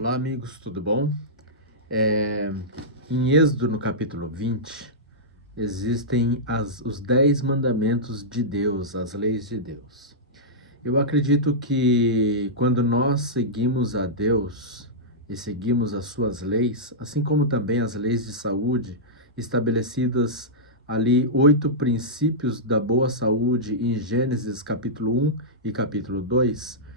Olá, amigos, tudo bom? É, Em Êxodo, no capítulo 20, existem os 10 mandamentos de Deus, as leis de Deus. Eu acredito que quando nós seguimos a Deus e seguimos as suas leis, assim como também as leis de saúde estabelecidas ali, 8 princípios da boa saúde em Gênesis capítulo 1 e capítulo 2.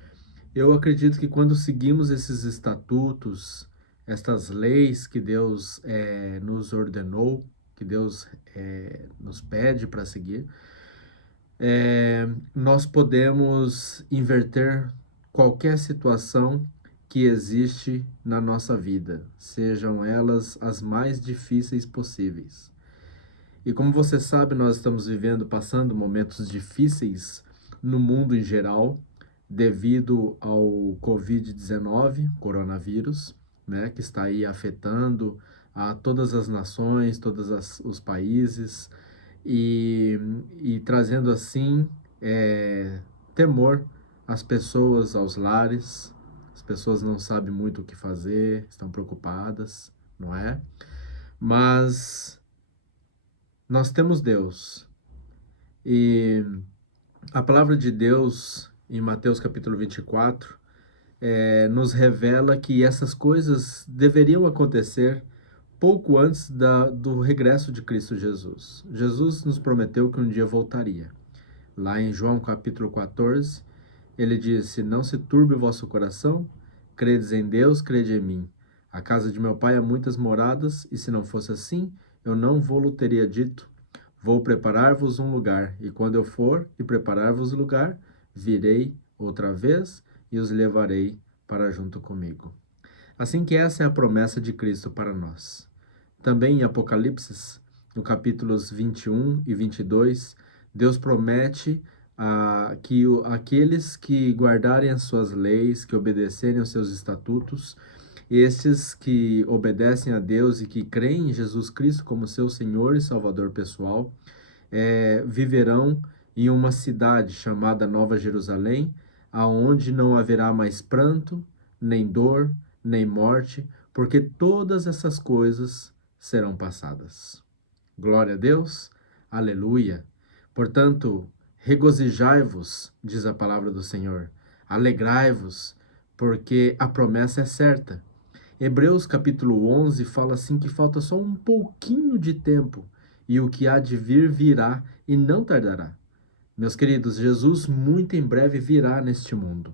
Eu acredito que quando seguimos esses estatutos, estas leis que Deus nos ordenou, que Deus nos pede para seguir, nós podemos inverter qualquer situação que existe na nossa vida, sejam elas as mais difíceis possíveis. E como você sabe, nós estamos passando momentos difíceis no mundo em geral, devido ao Covid-19, coronavírus, né, que está aí afetando a todas as nações, os países, e, e trazendo assim temor às pessoas, aos lares. As pessoas não sabem muito o que fazer, estão preocupadas, não é? Mas nós temos Deus. E a palavra de Deus, em Mateus capítulo 24, nos revela que essas coisas deveriam acontecer pouco antes do regresso de Cristo Jesus. Jesus nos prometeu que um dia voltaria. Lá em João capítulo 14, ele disse: Não se turbe o vosso coração, credes em Deus, crede em mim. A casa de meu pai há muitas moradas, e se não fosse assim, eu não vou-lo teria dito. Vou preparar-vos um lugar, e quando eu for e preparar-vos lugar, virei outra vez e os levarei para junto comigo. Assim que essa é a promessa de Cristo para nós. Também em Apocalipse, no capítulos 21 e 22, Deus promete que aqueles que guardarem as suas leis, que obedecerem aos seus estatutos, estes que obedecem a Deus e que creem em Jesus Cristo como seu Senhor e Salvador pessoal, viverão em uma cidade chamada Nova Jerusalém, aonde não haverá mais pranto, nem dor, nem morte, porque todas essas coisas serão passadas. Glória a Deus, aleluia. Portanto, regozijai-vos, diz a palavra do Senhor, alegrai-vos, porque a promessa é certa. Hebreus capítulo 11 fala assim que falta só um pouquinho de tempo e o que há de vir virá e não tardará. Meus queridos, Jesus muito em breve virá neste mundo.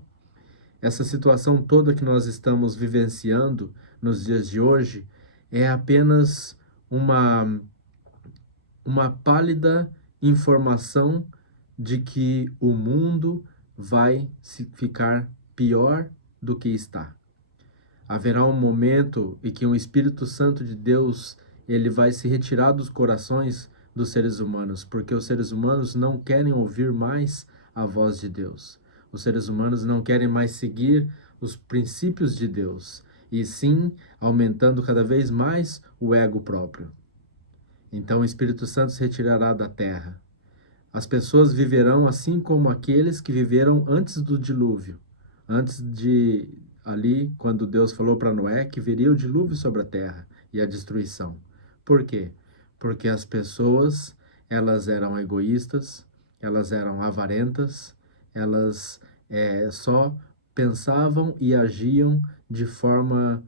Essa situação toda que nós estamos vivenciando nos dias de hoje é apenas uma pálida informação de que o mundo vai ficar pior do que está. Haverá um momento em que o Espírito Santo de Deus ele vai se retirar dos corações dos seres humanos, porque os seres humanos não querem ouvir mais a voz de Deus. Os seres humanos não querem mais seguir os princípios de Deus, e sim aumentando cada vez mais o ego próprio. Então o Espírito Santo se retirará da terra. As pessoas viverão assim como aqueles que viveram antes do dilúvio, antes de ali, quando Deus falou para Noé que viria o dilúvio sobre a terra e a destruição. Por quê? Porque as pessoas, elas eram egoístas, elas eram avarentas, elas só pensavam e agiam de forma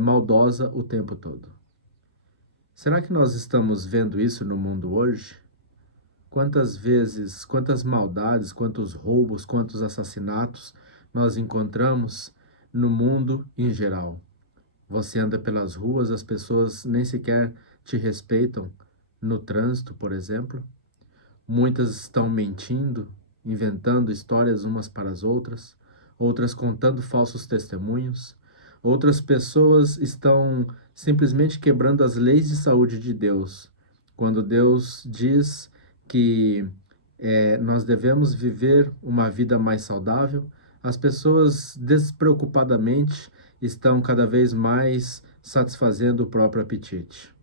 maldosa o tempo todo. Será que nós estamos vendo isso no mundo hoje? Quantas vezes, quantas maldades, quantos roubos, quantos assassinatos nós encontramos no mundo em geral? Você anda pelas ruas, as pessoas nem sequer te respeitam no trânsito, por exemplo. Muitas estão mentindo, inventando histórias umas para as outras, outras contando falsos testemunhos. Outras pessoas estão simplesmente quebrando as leis de saúde de Deus, quando Deus diz que nós devemos viver uma vida mais saudável. As pessoas despreocupadamente estão cada vez mais satisfazendo o próprio apetite.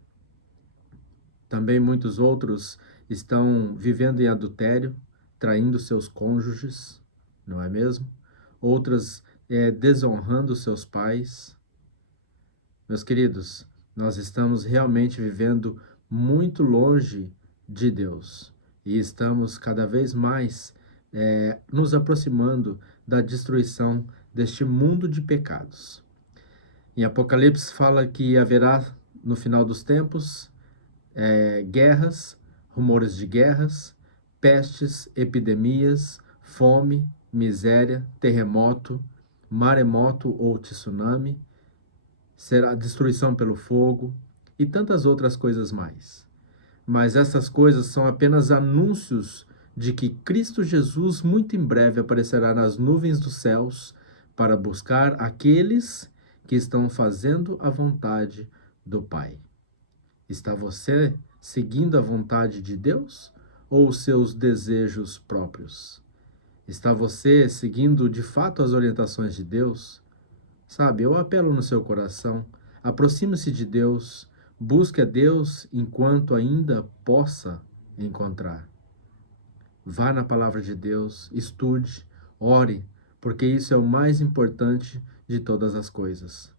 Também muitos outros estão vivendo em adultério, traindo seus cônjuges, não é mesmo? Outras desonrando seus pais. Meus queridos, nós estamos realmente vivendo muito longe de Deus e estamos cada vez mais nos aproximando da destruição deste mundo de pecados. Em Apocalipse fala que haverá no final dos tempos guerras, rumores de guerras, pestes, epidemias, fome, miséria, terremoto, maremoto ou tsunami, será destruição pelo fogo e tantas outras coisas mais. Mas essas coisas são apenas anúncios de que Cristo Jesus muito em breve aparecerá nas nuvens dos céus para buscar aqueles que estão fazendo a vontade do Pai. Está você seguindo a vontade de Deus ou os seus desejos próprios? Está você seguindo de fato as orientações de Deus? Sabe, eu apelo no seu coração, aproxime-se de Deus, busque a Deus enquanto ainda possa encontrar. Vá na palavra de Deus, estude, ore, porque isso é o mais importante de todas as coisas.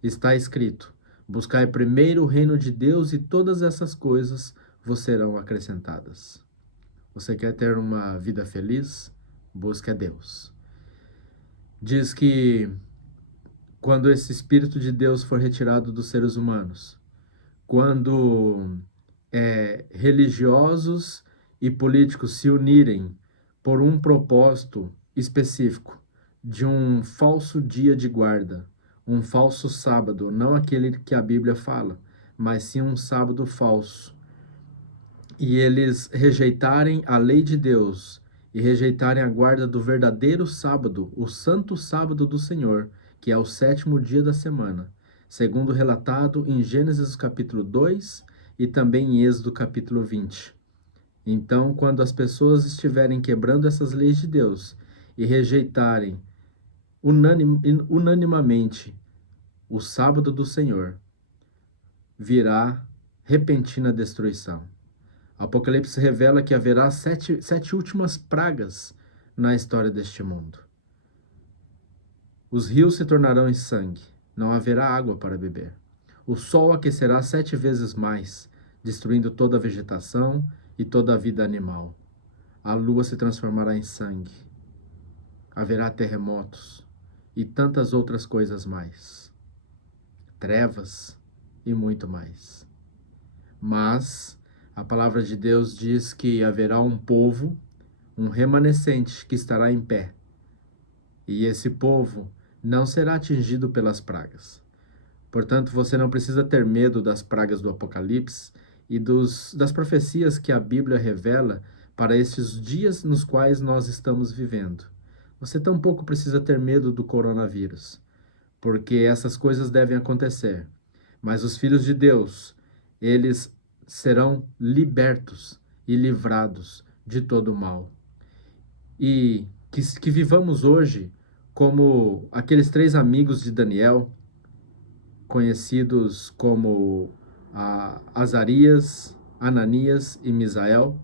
Está escrito: buscai primeiro o reino de Deus e todas essas coisas vos serão acrescentadas. Você quer ter uma vida feliz? Busque a Deus. Diz que quando esse Espírito de Deus for retirado dos seres humanos, quando religiosos e políticos se unirem por um propósito específico de um falso dia de guarda, um falso sábado, não aquele que a Bíblia fala, mas sim um sábado falso, e eles rejeitarem a lei de Deus e rejeitarem a guarda do verdadeiro sábado, o santo sábado do Senhor, que é o 7º dia da semana, segundo relatado em Gênesis capítulo 2 e também em Êxodo capítulo 20. Então, quando as pessoas estiverem quebrando essas leis de Deus e rejeitarem unanimamente o sábado do Senhor, virá repentina destruição. Apocalipse revela que haverá sete últimas pragas na história deste mundo. Os rios se tornarão em sangue, não haverá água para beber. O sol aquecerá 7 vezes mais, destruindo toda a vegetação e toda a vida animal. A lua se transformará em sangue. Haverá terremotos e tantas outras coisas mais. Trevas e muito mais. Mas a palavra de Deus diz que haverá um povo, um remanescente que estará em pé. E esse povo não será atingido pelas pragas. Portanto, você não precisa ter medo das pragas do Apocalipse e das profecias que a Bíblia revela para estes dias nos quais nós estamos vivendo. Você tampouco precisa ter medo do coronavírus, porque essas coisas devem acontecer. Mas os filhos de Deus, eles serão libertos e livrados de todo o mal. E que vivamos hoje como aqueles 3 amigos de Daniel, conhecidos como Azarias, Ananias e Misael,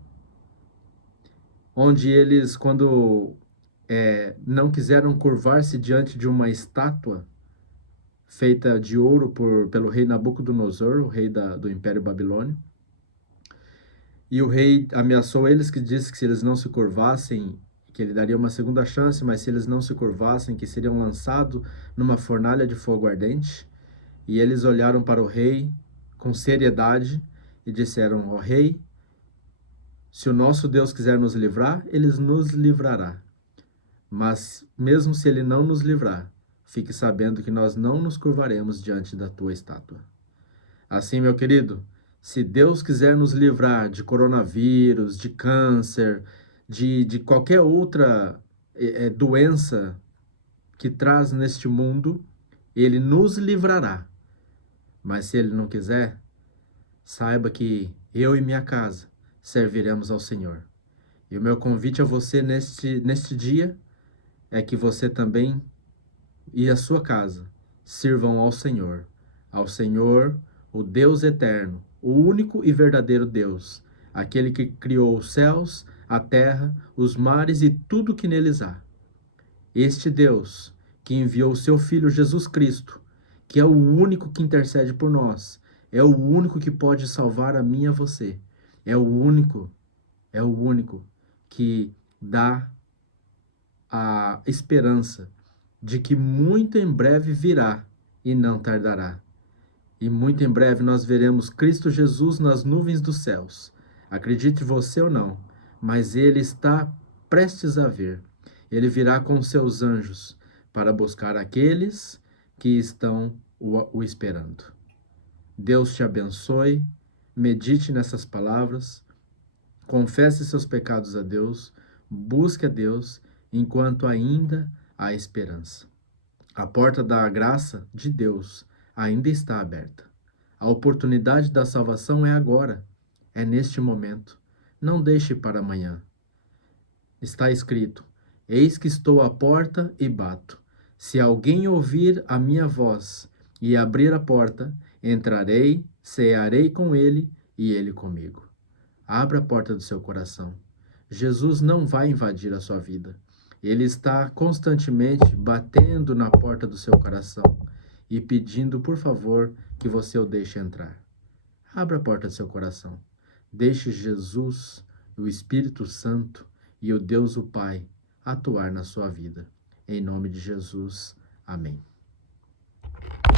onde eles, quando não quiseram curvar-se diante de uma estátua feita de ouro pelo rei Nabucodonosor, o rei do Império Babilônio, e o rei ameaçou eles, que disse que se eles não se curvassem, que ele daria uma segunda chance, mas se eles não se curvassem, que seriam lançados numa fornalha de fogo ardente. E eles olharam para o rei com seriedade e disseram: ó rei, se o nosso Deus quiser nos livrar, ele nos livrará. Mas mesmo se ele não nos livrar, fique sabendo que nós não nos curvaremos diante da tua estátua. Assim, meu querido, se Deus quiser nos livrar de coronavírus, de câncer, de qualquer outra doença que traz neste mundo, ele nos livrará. Mas se ele não quiser, saiba que eu e minha casa serviremos ao Senhor. E o meu convite a você neste dia é que você também e a sua casa sirvam ao Senhor, o Deus eterno, o único e verdadeiro Deus, aquele que criou os céus, a terra, os mares e tudo que neles há. Este Deus que enviou o seu Filho Jesus Cristo, que é o único que intercede por nós, é o único que pode salvar a mim e a você, é o único que dá a esperança de que muito em breve virá e não tardará. E muito em breve nós veremos Cristo Jesus nas nuvens dos céus. Acredite você ou não, mas ele está prestes a vir. Ele virá com seus anjos para buscar aqueles que estão o esperando. Deus te abençoe, medite nessas palavras, confesse seus pecados a Deus, busque a Deus enquanto ainda há esperança. A porta da graça de Deus ainda está aberta. A oportunidade da salvação é agora, é neste momento. Não deixe para amanhã. Está escrito: Eis que estou à porta e bato. Se alguém ouvir a minha voz e abrir a porta, entrarei, cearei com ele e ele comigo. Abra a porta do seu coração. Jesus não vai invadir a sua vida. Ele está constantemente batendo na porta do seu coração e pedindo, por favor, que você o deixe entrar. Abra a porta do seu coração. Deixe Jesus, o Espírito Santo e o Deus o Pai atuar na sua vida. Em nome de Jesus. Amém.